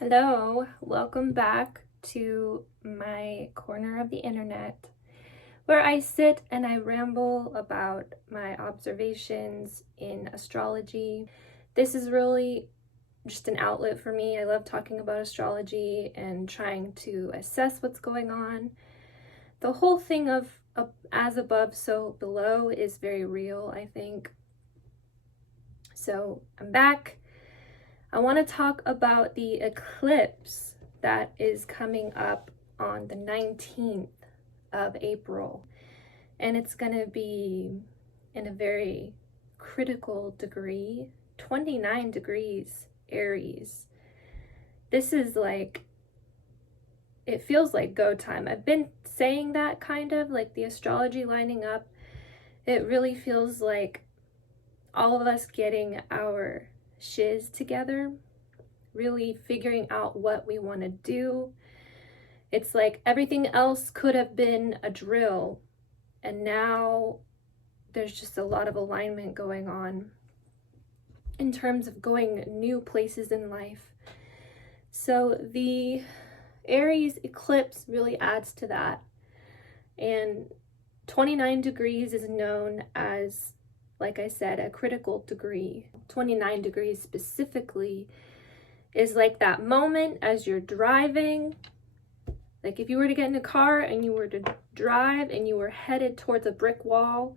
Hello, welcome back to my corner of the internet where I sit and I ramble about my observations in astrology. This is really just an outlet for me. I love talking about astrology and trying to assess what's going on. The whole thing of as above, so below is very real, I think. So I'm back. I want to talk about the eclipse that is coming up on the 19th of April. And it's going to be in a very critical degree, 29 degrees Aries. This is like, it feels like go time. I've been saying that kind of, like the astrology lining up. It really feels like all of us getting our shiz together, really figuring out what we want to do. It's like everything else could have been a drill, and now there's just a lot of alignment going on in terms of going new places in life. So the Aries eclipse really adds to that. And 29 degrees is known as, like I said, a critical degree. 29 degrees specifically is like that moment as you're driving. Like if you were to get in a car and you were to drive and you were headed towards a brick wall,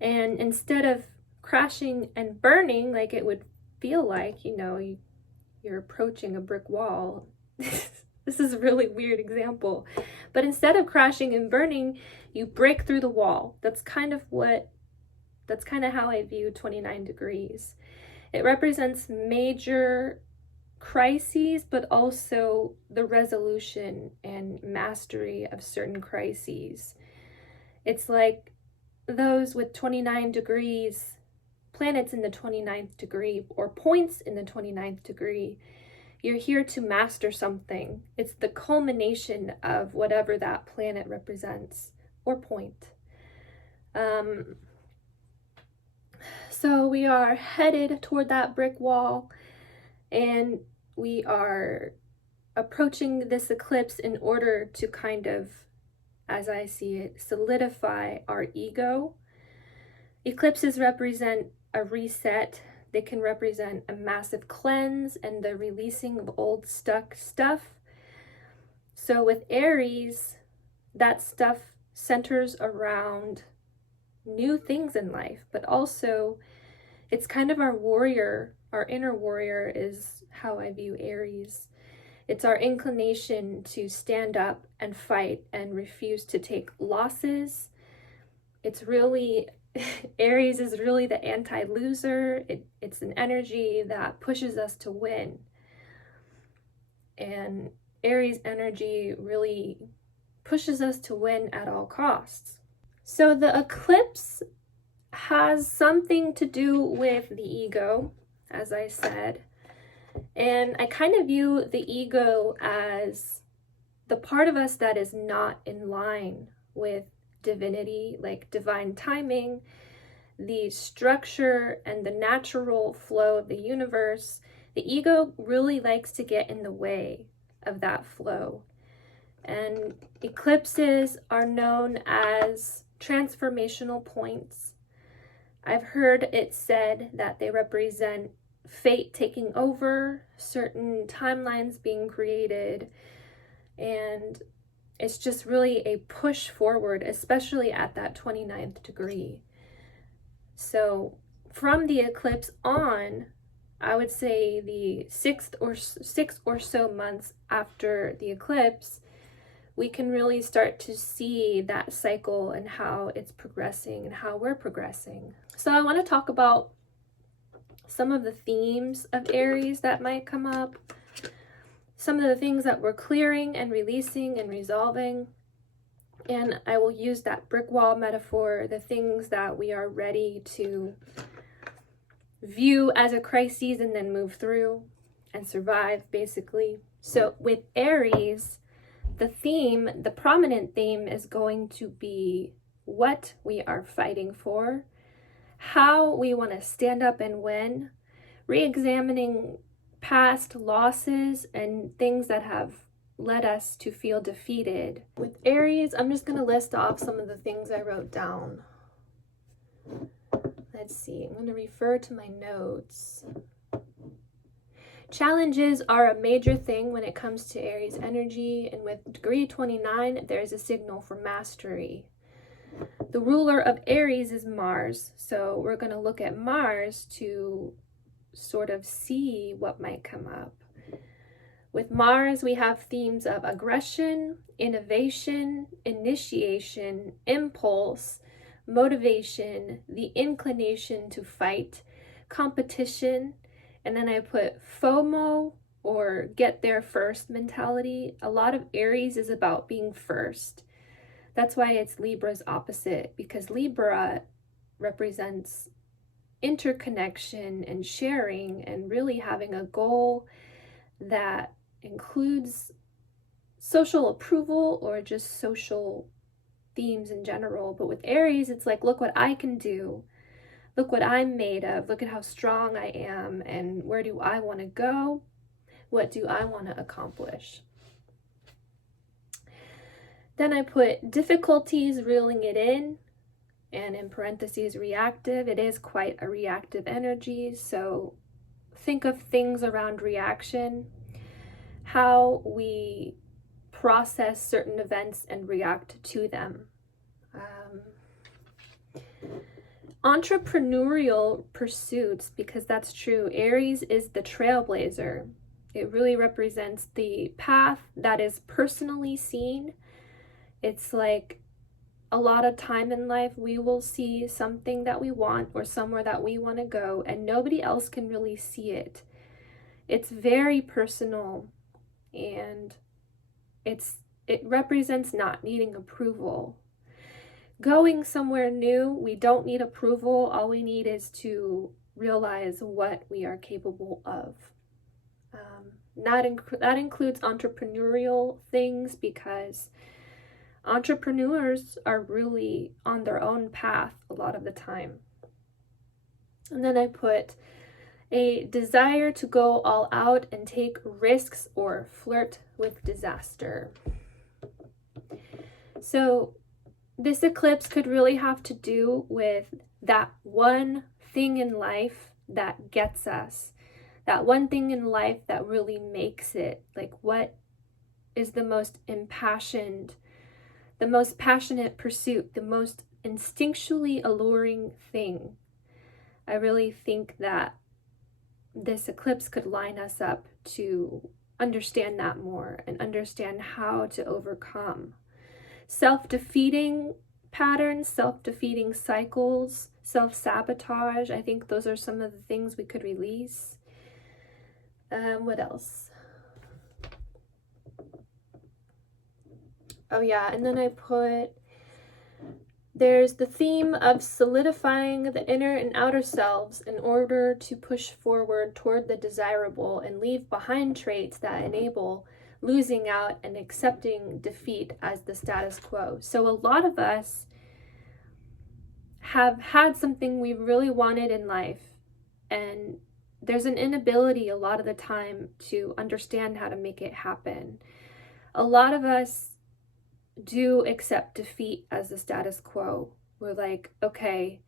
and instead of crashing and burning like it would feel like, you're approaching a brick wall. This is a really weird example. But instead of crashing and burning, you break through the wall. That's kind of how I view 29 degrees. It represents major crises, but also the resolution and mastery of certain crises. It's like those with 29 degrees, planets in the 29th degree, or points in the 29th degree. You're here to master something. It's the culmination of whatever that planet represents or point. So we are headed toward that brick wall, and we are approaching this eclipse in order to kind of, as I see it, solidify our ego. Eclipses represent a reset. They can represent a massive cleanse and the releasing of old stuck stuff. So with Aries, that stuff centers around new things in life, but also it's kind of our warrior. Our inner warrior is how I view Aries. It's our inclination to stand up and fight and refuse to take losses. It's really, Aries is really the anti-loser. It's an energy that pushes us to win. And Aries energy really pushes us to win at all costs. So the eclipse has something to do with the ego, as I said. And I kind of view the ego as the part of us that is not in line with divinity, like divine timing, the structure and the natural flow of the universe. The ego really likes to get in the way of that flow. And eclipses are known as transformational points. I've heard it said that they represent fate taking over, certain timelines being created, and it's just really a push forward, especially at that 29th degree. So from the eclipse on, I would say the six or so months after the eclipse, we can really start to see that cycle and how it's progressing and how we're progressing. So I want to talk about some of the themes of Aries that might come up, some of the things that we're clearing and releasing and resolving. And I will use that brick wall metaphor, the things that we are ready to view as a crisis and then move through and survive, basically. So with Aries, the prominent theme is going to be what we are fighting for, how we want to stand up and win, re-examining past losses and things that have led us to feel defeated. With Aries, I'm just going to list off some of the things I wrote down. Let's see, I'm going to refer to my notes. Challenges are a major thing when it comes to Aries energy, and with degree 29, there's a signal for mastery. The ruler of Aries is Mars, so we're going to look at Mars to sort of see what might come up. With Mars, we have themes of aggression, innovation, initiation, impulse, motivation, the inclination to fight, competition, and then I put FOMO, or get there first mentality. A lot of Aries is about being first. That's why it's Libra's opposite, because Libra represents interconnection and sharing and really having a goal that includes social approval or just social themes in general. But with Aries, it's like, look what I can do. Look what I'm made of. Look at how strong I am. And where do I want to go? What do I want to accomplish? Then I put difficulties, reeling it in, and in parentheses, reactive. It is quite a reactive energy. So think of things around reaction, how we process certain events and react to them. Entrepreneurial pursuits, because that's true. Aries is the trailblazer. It really represents the path that is personally seen. It's like a lot of time in life we will see something that we want or somewhere that we want to go, and nobody else can really see it. It's very personal, and it represents not needing approval. Going somewhere new, we don't need approval. All we need is to realize what we are capable of. That includes entrepreneurial things, because entrepreneurs are really on their own path a lot of the time. And then I put a desire to go all out and take risks or flirt with disaster. So this eclipse could really have to do with that one thing in life that gets us, that one thing in life that really makes it. Like, what is the most impassioned, the most passionate pursuit, the most instinctually alluring thing? I really think that this eclipse could line us up to understand that more and understand how to overcome self-defeating patterns, self-defeating cycles, self-sabotage. I think those are some of the things we could release. What else? Oh yeah, and then I put, there's the theme of solidifying the inner and outer selves in order to push forward toward the desirable and leave behind traits that enable losing out and accepting defeat as the status quo. So a lot of us have had something we really wanted in life, and there's an inability a lot of the time to understand how to make it happen. A lot of us do accept defeat as the status quo. We're like, okay,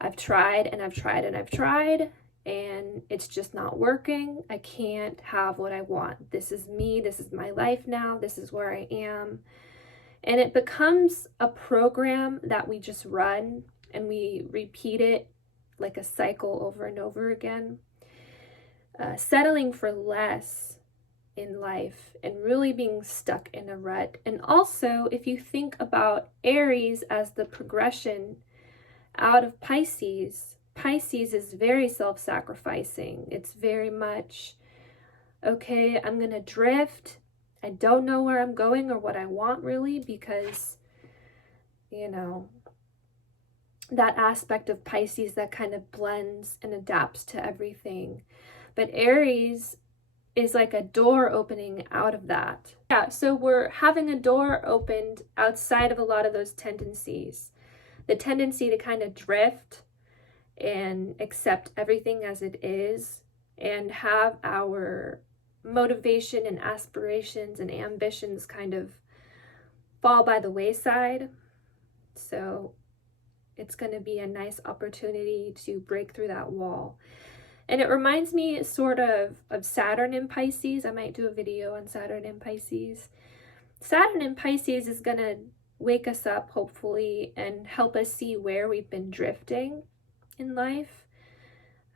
I've tried and I've tried and I've tried, and it's just not working. I can't have what I want. This is me. This is my life now. This is where I am. And it becomes a program that we just run and we repeat it like a cycle over and over again. Settling for less in life and really being stuck in a rut. And also, if you think about Aries as the progression out of Pisces, Pisces is very self-sacrificing. It's very much, okay, I'm going to drift. I don't know where I'm going or what I want really, because, you know, that aspect of Pisces that kind of blends and adapts to everything. But Aries is like a door opening out of that. Yeah, so we're having a door opened outside of a lot of those tendencies. The tendency to kind of drift and accept everything as it is and have our motivation and aspirations and ambitions kind of fall by the wayside. So it's going to be a nice opportunity to break through that wall. And it reminds me sort of Saturn in Pisces. I might do a video on Saturn in Pisces. Saturn in Pisces is going to wake us up, hopefully, and help us see where we've been drifting in life.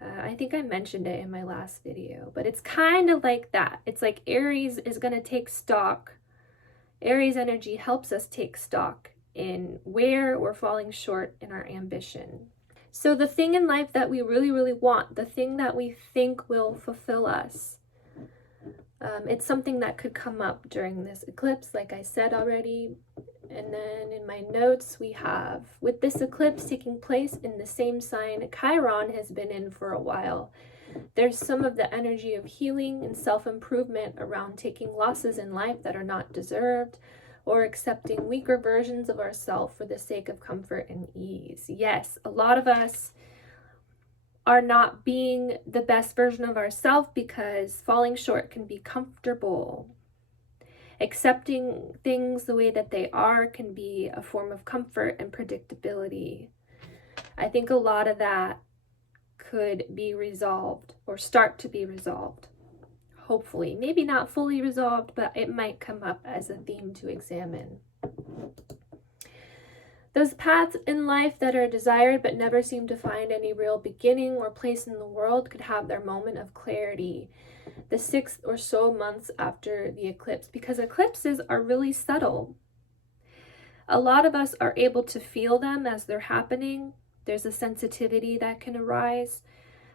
I think I mentioned it in my last video, but it's kind of like that. It's like Aries is going to take stock. Aries energy helps us take stock in where we're falling short in our ambition. So the thing in life that we really, really want, the thing that we think will fulfill us, it's something that could come up during this eclipse, like I said already. And then in my notes we have, with this eclipse taking place in the same sign Chiron has been in for a while, there's some of the energy of healing and self-improvement around taking losses in life that are not deserved, or accepting weaker versions of ourselves for the sake of comfort and ease. Yes, a lot of us are not being the best version of ourselves because falling short can be comfortable. Accepting things the way that they are can be a form of comfort and predictability. I think a lot of that could be resolved or start to be resolved. Hopefully, maybe not fully resolved, but it might come up as a theme to examine. Those paths in life that are desired but never seem to find any real beginning or place in the world could have their moment of clarity the 6 or so months after the eclipse, because eclipses are really subtle. A lot of us are able to feel them as they're happening. There's a sensitivity that can arise.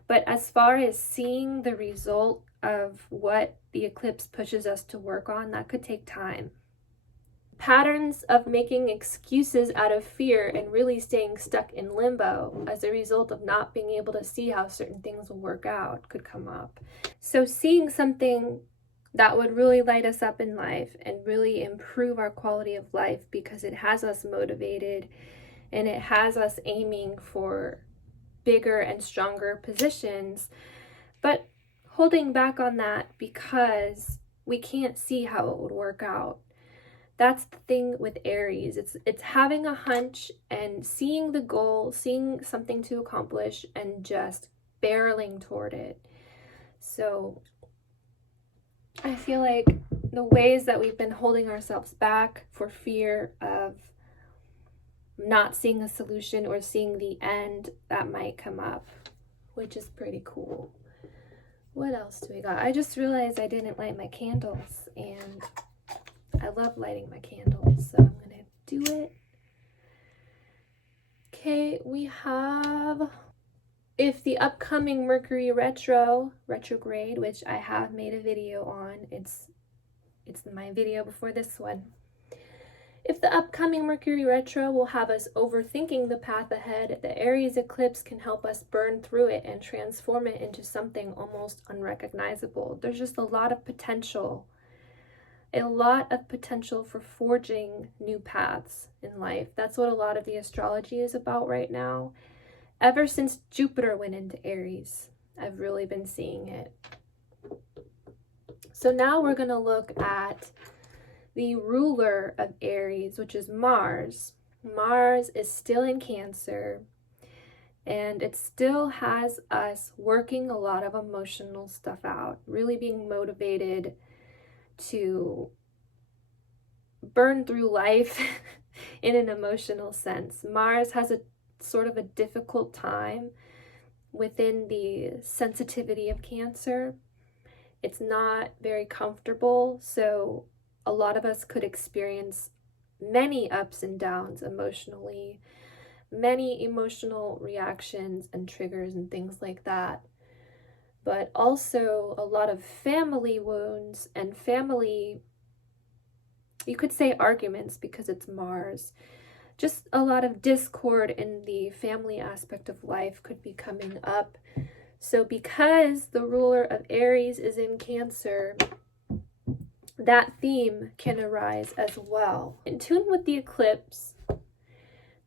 But as far as seeing the result of what the eclipse pushes us to work on, that could take time. Patterns of making excuses out of fear and really staying stuck in limbo as a result of not being able to see how certain things will work out could come up. So seeing something that would really light us up in life and really improve our quality of life because it has us motivated and it has us aiming for bigger and stronger positions, but holding back on that because we can't see how it would work out. That's the thing with Aries. It's having a hunch and seeing the goal, seeing something to accomplish, and just barreling toward it. So I feel like the ways that we've been holding ourselves back for fear of not seeing a solution or seeing the end, that might come up, which is pretty cool. What else do we got? I just realized I didn't light my candles, and I love lighting my candles, so I'm gonna do it. Okay, we have, if the upcoming Mercury retrograde, which I have made a video on, it's my video before this one. If the upcoming Mercury retro will have us overthinking the path ahead, the Aries eclipse can help us burn through it and transform it into something almost unrecognizable. There's just a lot of potential for forging new paths in life. That's what a lot of the astrology is about right now. Ever since Jupiter went into Aries, I've really been seeing it. So now we're going to look at the ruler of Aries, which is Mars. Mars is still in Cancer, and it still has us working a lot of emotional stuff out, really being motivated to burn through life in an emotional sense. Mars has a sort of a difficult time within the sensitivity of Cancer. It's not very comfortable, so a lot of us could experience many ups and downs emotionally, many emotional reactions and triggers and things like that. But also a lot of family wounds and family, you could say arguments because it's Mars. Just a lot of discord in the family aspect of life could be coming up. So because the ruler of Aries is in Cancer, that theme can arise as well. In tune with the eclipse,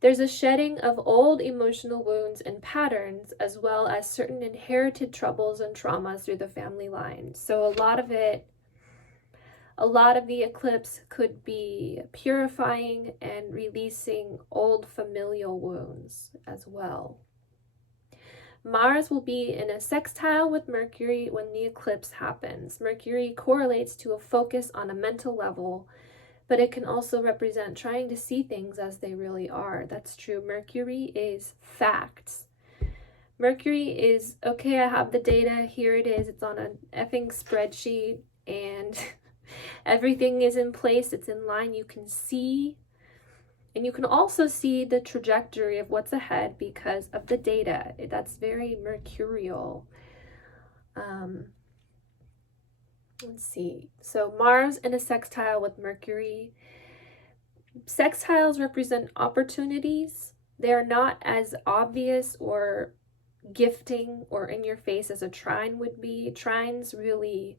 There's a shedding of old emotional wounds and patterns, as well as certain inherited troubles and traumas through the family line. So a lot of the eclipse could be purifying and releasing old familial wounds as well. Mars will be in a sextile with Mercury when the eclipse happens. Mercury correlates to a focus on a mental level, but it can also represent trying to see things as they really are. That's true. Mercury is facts. Mercury is, okay, I have the data, here it is, it's on an effing spreadsheet, and everything is in place, it's in line, you can see. And you can also see the trajectory of what's ahead because of the data. That's very mercurial. Let's see. So Mars in a sextile with Mercury. Sextiles represent opportunities. They're not as obvious or gifting or in your face as a trine would be. Trines really,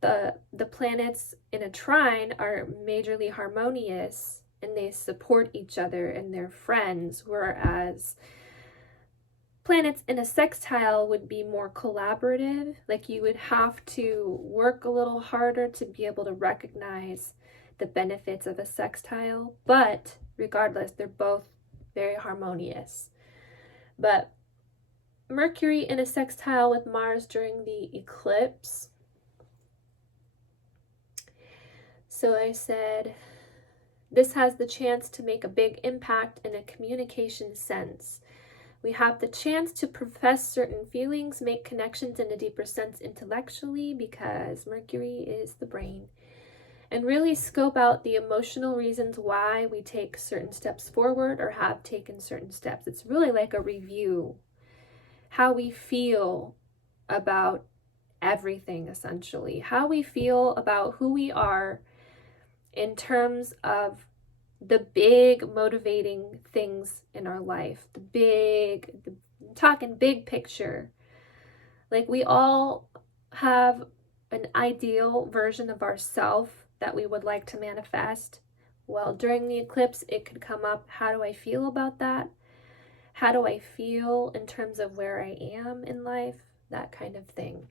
the planets in a trine are majorly harmonious, and they support each other and they're friends, whereas planets in a sextile would be more collaborative. Like you would have to work a little harder to be able to recognize the benefits of a sextile, but regardless, they're both very harmonious. But Mercury in a sextile with Mars during the eclipse. So I said, this has the chance to make a big impact in a communication sense. We have the chance to profess certain feelings, make connections in a deeper sense intellectually, because Mercury is the brain, and really scope out the emotional reasons why we take certain steps forward or have taken certain steps. It's really like a review, how we feel about everything, essentially, how we feel about who we are in terms of the big motivating things in our life, talking big picture. Like we all have an ideal version of ourself that we would like to manifest. Well, during the eclipse, it could come up, how do I feel about that? How do I feel in terms of where I am in life? That kind of thing.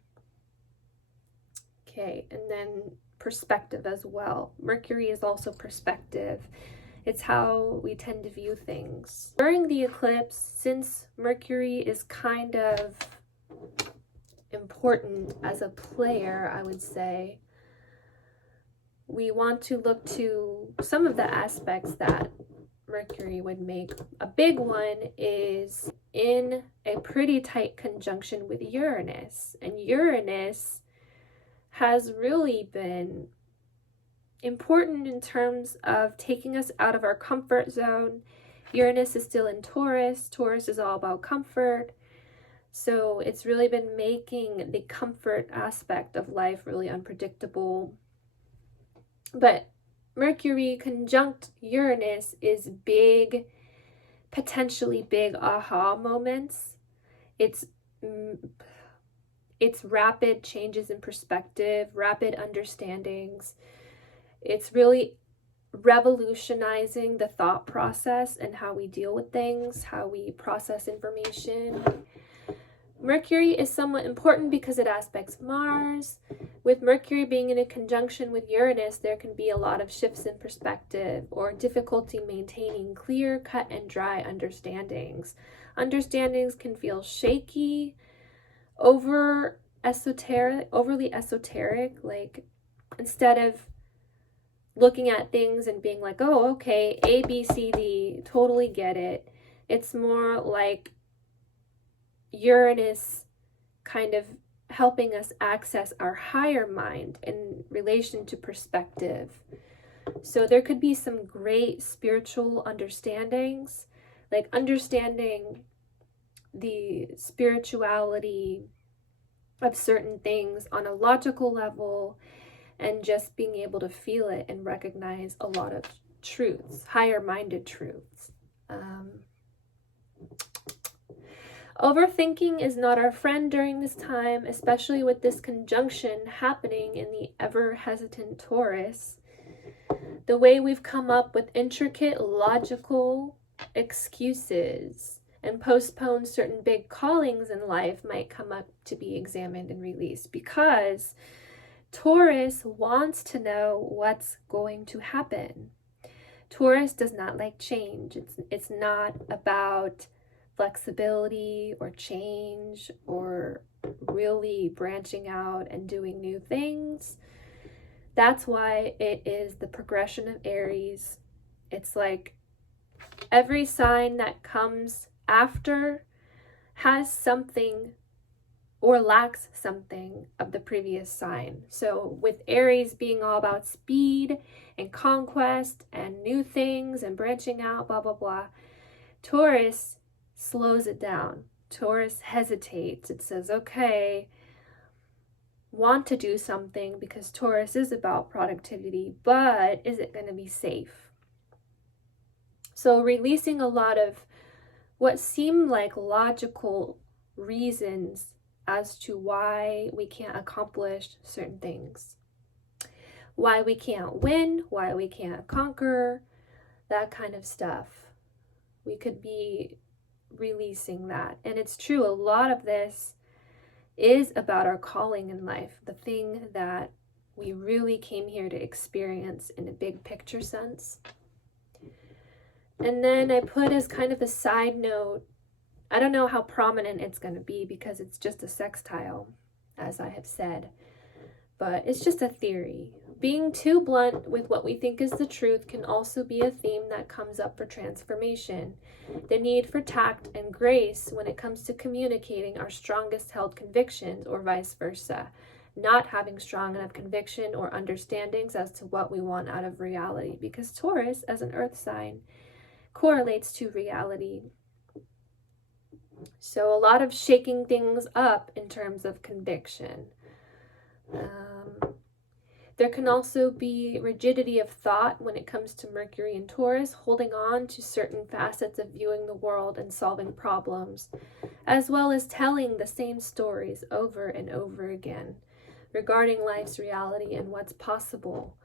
Okay, and then perspective as well. Mercury is also perspective. It's how we tend to view things. During the eclipse, since Mercury is kind of important as a player, I would say, we want to look to some of the aspects that Mercury would make. A big one is in a pretty tight conjunction with Uranus, and Uranus has really been important in terms of taking us out of our comfort zone. Uranus is still in Taurus. Taurus is all about comfort. So it's really been making the comfort aspect of life really unpredictable. But Mercury conjunct Uranus is big, potentially big aha moments. It's rapid changes in perspective, rapid understandings. It's really revolutionizing the thought process and how we deal with things, how we process information. Mercury is somewhat important because it aspects Mars. With Mercury being in a conjunction with Uranus, there can be a lot of shifts in perspective or difficulty maintaining clear, cut, and dry understandings. Understandings can feel shaky, overly esoteric, like instead of looking at things and being like, oh, okay, A, B, C, D, totally get it. It's more like Uranus kind of helping us access our higher mind in relation to perspective. So there could be some great spiritual understandings, like understanding the spirituality of certain things on a logical level, and just being able to feel it and recognize a lot of truths, higher minded truths. Overthinking is not our friend during this time, especially with this conjunction happening in the ever hesitant Taurus. The way we've come up with intricate, logical excuses and postpone certain big callings in life might come up to be examined and released, because Taurus wants to know what's going to happen. Taurus does not like change. It's not about flexibility or change or really branching out and doing new things. That's why it is the progression of Aries. It's like every sign that comes after has something or lacks something of the previous sign. So with Aries being all about speed and conquest and new things and branching out, blah, blah, blah, Taurus slows it down. Taurus hesitates. It says, okay, want to do something because Taurus is about productivity, but is it going to be safe? So releasing a lot of what seem like logical reasons as to why we can't accomplish certain things, why we can't win, why we can't conquer, that kind of stuff. We could be releasing that. And it's true, a lot of this is about our calling in life, the thing that we really came here to experience in a big picture sense. And then I put as kind of a side note, I don't know how prominent it's going to be because it's just a sextile, as I have said, but it's just a theory. Being too blunt with what we think is the truth can also be a theme that comes up for transformation. The need for tact and grace when it comes to communicating our strongest held convictions, or vice versa. Not having strong enough conviction or understandings as to what we want out of reality, because Taurus, as an earth sign, correlates to reality. So a lot of shaking things up in terms of conviction. There can also be rigidity of thought when it comes to Mercury and Taurus, holding on to certain facets of viewing the world and solving problems, as well as telling the same stories over and over again regarding life's reality and what's possible.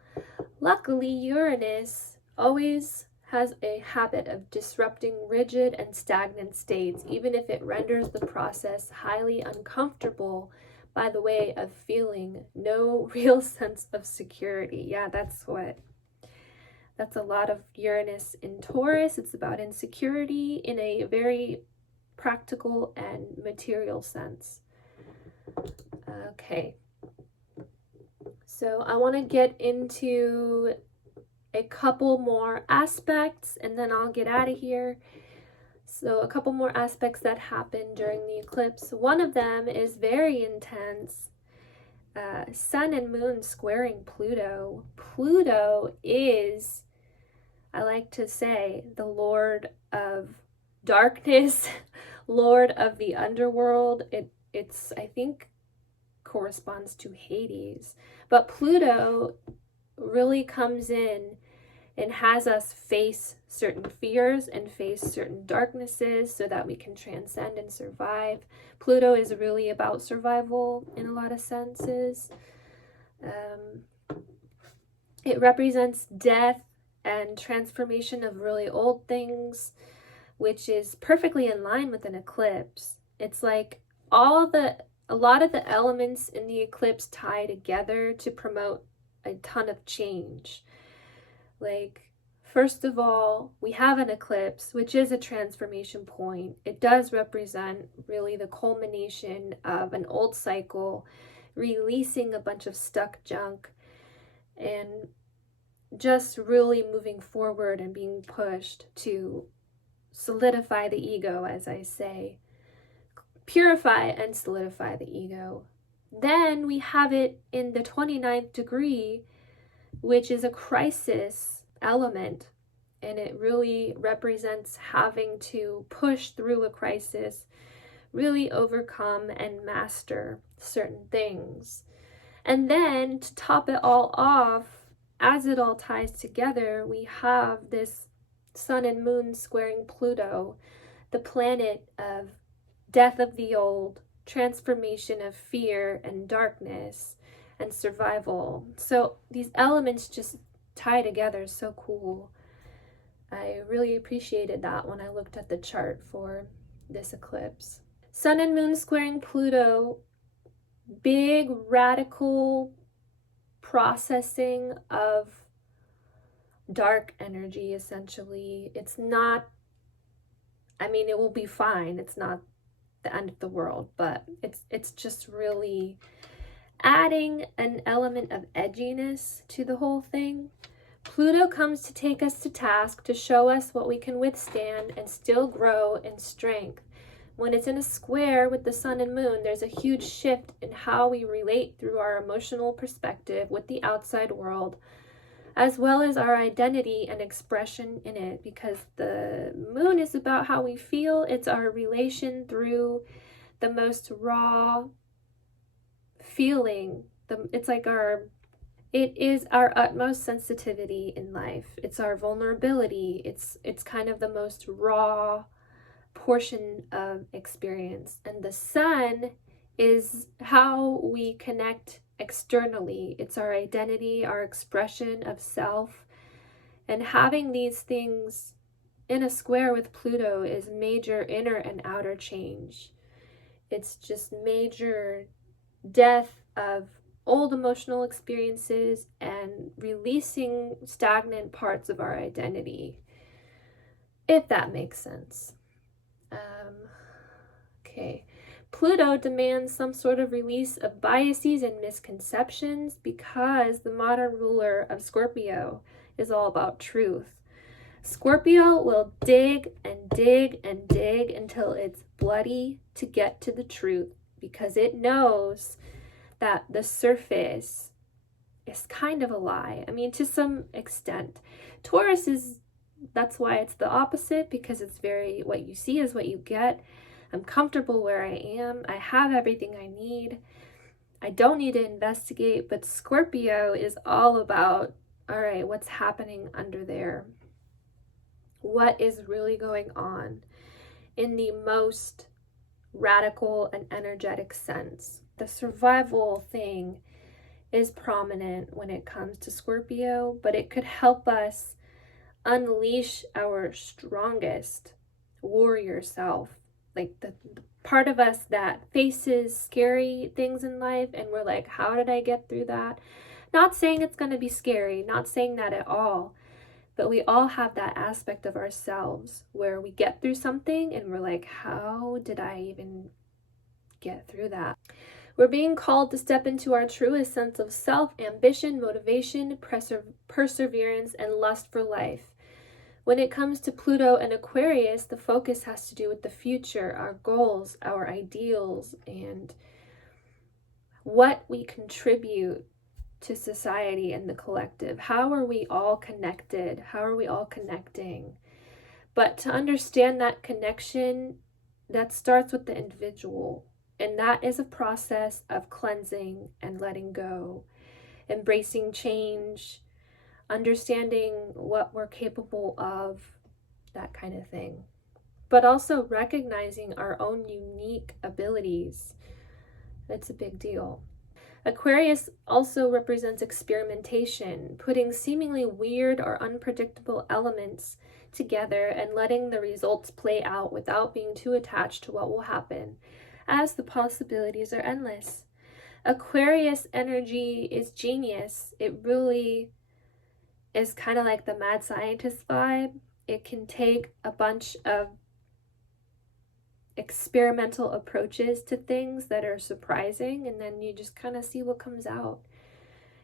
Luckily, Uranus always has a habit of disrupting rigid and stagnant states, even if it renders the process highly uncomfortable by the way of feeling no real sense of security. Yeah, that's a lot of Uranus in Taurus. It's about insecurity in a very practical and material sense. Okay. So I want to get into a couple more aspects and then I'll get out of here. So a couple more aspects that happened during the eclipse. One of them is very intense. Sun and Moon squaring Pluto. Pluto is, I like to say, the Lord of darkness, Lord of the underworld. It's I think corresponds to Hades. But Pluto really comes in and has us face certain fears and face certain darknesses so that we can transcend and survive. Pluto is really about survival in a lot of senses. It represents death and transformation of really old things, which is perfectly in line with an eclipse. It's like a lot of the elements in the eclipse tie together to promote a ton of change. Like, first of all, we have an eclipse, which is a transformation point. It does represent really the culmination of an old cycle, releasing a bunch of stuck junk, and just really moving forward and being pushed to solidify the ego, as I say. Purify and solidify the ego. Then we have it in the 29th degree, which is a crisis element, and it really represents having to push through a crisis, really overcome and master certain things. And then to top it all off, as it all ties together, we have this Sun and Moon squaring Pluto, the planet of death of the old, transformation of fear and darkness, and survival. So these elements just tie together so cool. I really appreciated that when I looked at the chart for this eclipse. Sun and Moon squaring Pluto, big radical processing of dark energy, essentially. It's not, I mean, it will be fine. It's not the end of the world, but it's just really adding an element of edginess to the whole thing. Pluto comes to take us to task, to show us what we can withstand and still grow in strength. When it's in a square with the sun and moon, there's a huge shift in how we relate through our emotional perspective with the outside world, as well as our identity and expression in it, because the moon is about how we feel. It's our relation through the most raw feeling. It is our utmost sensitivity in life. It's our vulnerability. It's kind of the most raw portion of experience. And the sun is how we connect externally. It's our identity, our expression of self. And having these things in a square with Pluto is major inner and outer change. It's just major death of old emotional experiences and releasing stagnant parts of our identity, if that makes sense. Okay. Pluto demands some sort of release of biases and misconceptions because the modern ruler of Scorpio is all about truth. Scorpio will dig and dig and dig until it's bloody to get to the truth, because it knows that the surface is kind of a lie. I mean, to some extent. Taurus is, that's why it's the opposite, because it's very, what you see is what you get. I'm comfortable where I am. I have everything I need. I don't need to investigate. But Scorpio is all about, all right, what's happening under there? What is really going on in the most radical and energetic sense? The survival thing is prominent when it comes to Scorpio, but it could help us unleash our strongest warrior self, like the part of us that faces scary things in life and we're like, how did I get through that? Not saying it's going to be scary, not saying that at all, but we all have that aspect of ourselves where we get through something and we're like, how did I even get through that? We're being called to step into our truest sense of self, ambition, motivation, perseverance, and lust for life. When it comes to Pluto and Aquarius, the focus has to do with the future, our goals, our ideals, and what we contribute to society and the collective. How are we all connected? How are we all connecting? But to understand that connection, that starts with the individual. And that is a process of cleansing and letting go, embracing change, understanding what we're capable of, that kind of thing. But also recognizing our own unique abilities. It's a big deal. Aquarius also represents experimentation, putting seemingly weird or unpredictable elements together and letting the results play out without being too attached to what will happen, as the possibilities are endless. Aquarius energy is genius. It really is kind of like the mad scientist vibe. It can take a bunch of experimental approaches to things that are surprising, and then you just kind of see what comes out.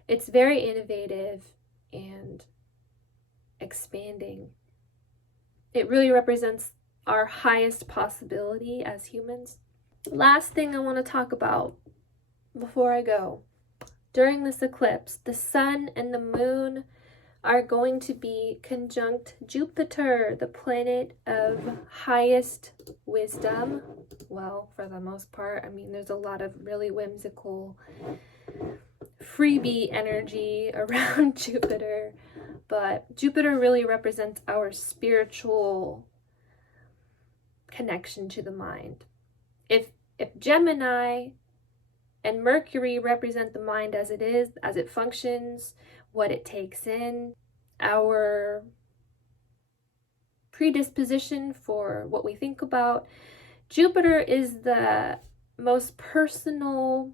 It's very innovative and expanding. It really represents our highest possibility as humans. Last thing I want to talk about before I go. During this eclipse, the sun and the moon are going to be conjunct Jupiter, the planet of highest wisdom. Well, for the most part, I mean, there's a lot of really whimsical freebie energy around Jupiter, but Jupiter really represents our spiritual connection to the mind. If Gemini and Mercury represent the mind as it is, as it functions, what it takes in, our predisposition for what we think about. Jupiter is the most personally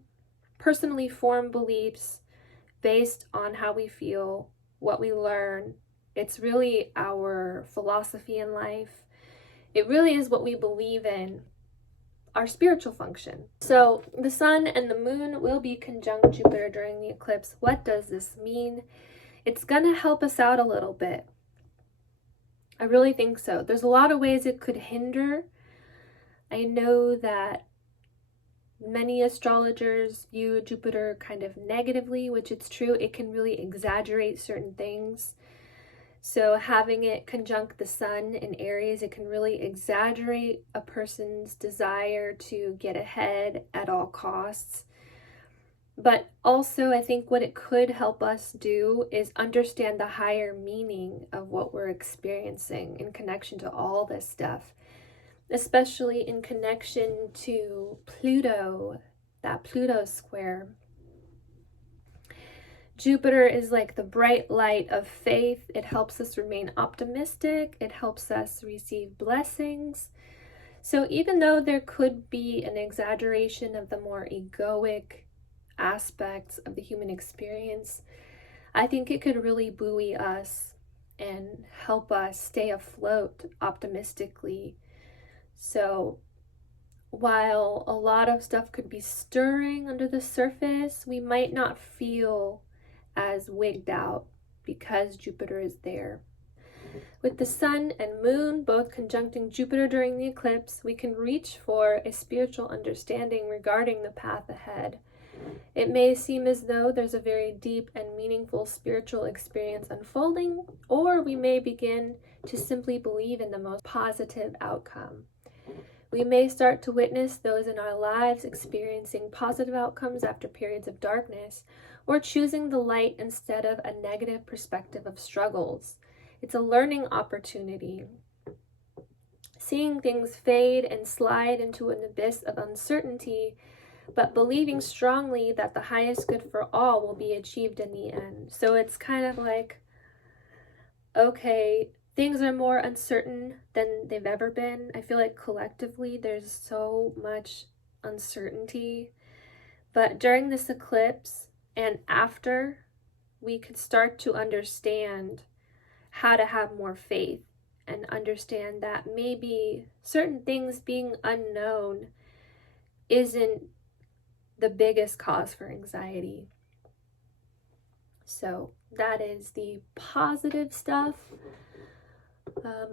formed beliefs based on how we feel, what we learn. It's really our philosophy in life. It really is what we believe in, our spiritual function. So the sun and the moon will be conjunct Jupiter during the eclipse. What does this mean? It's gonna help us out a little bit. I really think so. There's a lot of ways it could hinder. I know that many astrologers view Jupiter kind of negatively, which it's true. It can really exaggerate certain things. So having it conjunct the sun in Aries, it can really exaggerate a person's desire to get ahead at all costs. But also, I think what it could help us do is understand the higher meaning of what we're experiencing in connection to all this stuff, especially in connection to Pluto, that Pluto square. Jupiter is like the bright light of faith. It helps us remain optimistic. It helps us receive blessings. So even though there could be an exaggeration of the more egoic aspects of the human experience, I think it could really buoy us and help us stay afloat optimistically. So while a lot of stuff could be stirring under the surface, we might not feel as wigged out because Jupiter is there. With the sun and moon both conjuncting Jupiter during the eclipse, we can reach for a spiritual understanding regarding the path ahead. It may seem as though there's a very deep and meaningful spiritual experience unfolding, or we may begin to simply believe in the most positive outcome. We may start to witness those in our lives experiencing positive outcomes after periods of darkness, or choosing the light instead of a negative perspective of struggles. It's a learning opportunity. Seeing things fade and slide into an abyss of uncertainty, but believing strongly that the highest good for all will be achieved in the end. So it's kind of like, okay, things are more uncertain than they've ever been. I feel like collectively there's so much uncertainty. But during this eclipse and after, we could start to understand how to have more faith and understand that maybe certain things being unknown isn't the biggest cause for anxiety. So that is the positive stuff.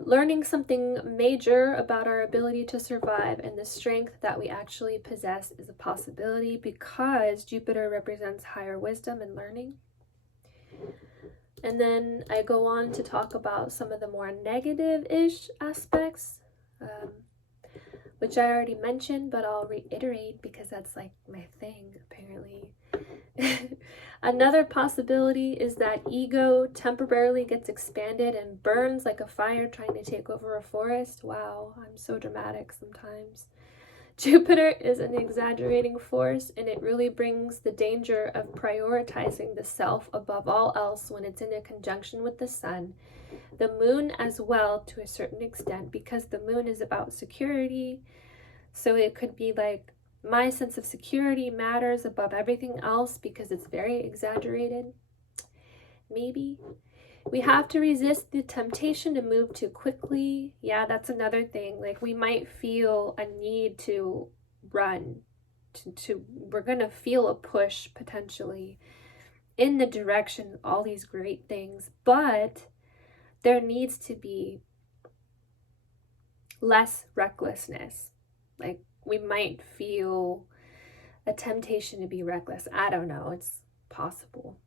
Learning something major about our ability to survive and the strength that we actually possess is a possibility because Jupiter represents higher wisdom and learning. And then I go on to talk about some of the more negative-ish aspects, which I already mentioned, but I'll reiterate because that's like my thing, apparently. Another possibility is that ego temporarily gets expanded and burns like a fire trying to take over a forest. Wow, I'm so dramatic sometimes. Jupiter is an exaggerating force, and it really brings the danger of prioritizing the self above all else when it's in a conjunction with the sun. The moon as well, to a certain extent, because the moon is about security. So it could be like, my sense of security matters above everything else because it's very exaggerated. Maybe. We have to resist the temptation to move too quickly. Yeah, that's another thing. Like, we might feel a need to run. We're going to feel a push potentially in the direction of all these great things. But there needs to be less recklessness. Like, we might feel a temptation to be reckless. I don't know. It's possible.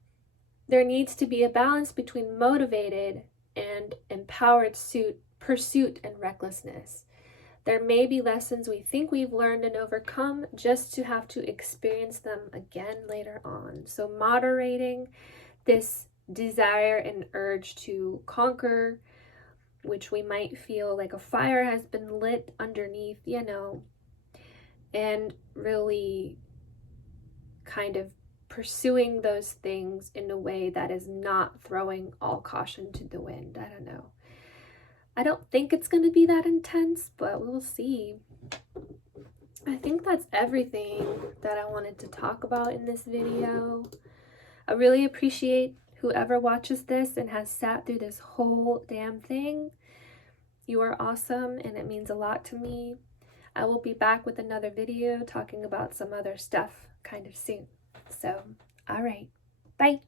There needs to be a balance between motivated and empowered pursuit and recklessness. There may be lessons we think we've learned and overcome just to have to experience them again later on. So moderating this desire and urge to conquer, which we might feel like a fire has been lit underneath, and really kind of pursuing those things in a way that is not throwing all caution to the wind. I don't know. I don't think it's going to be that intense, but we'll see. I think that's everything that I wanted to talk about in this video. I really appreciate whoever watches this and has sat through this whole damn thing. You are awesome, and it means a lot to me. I will be back with another video talking about some other stuff kind of soon. So, all right. Bye.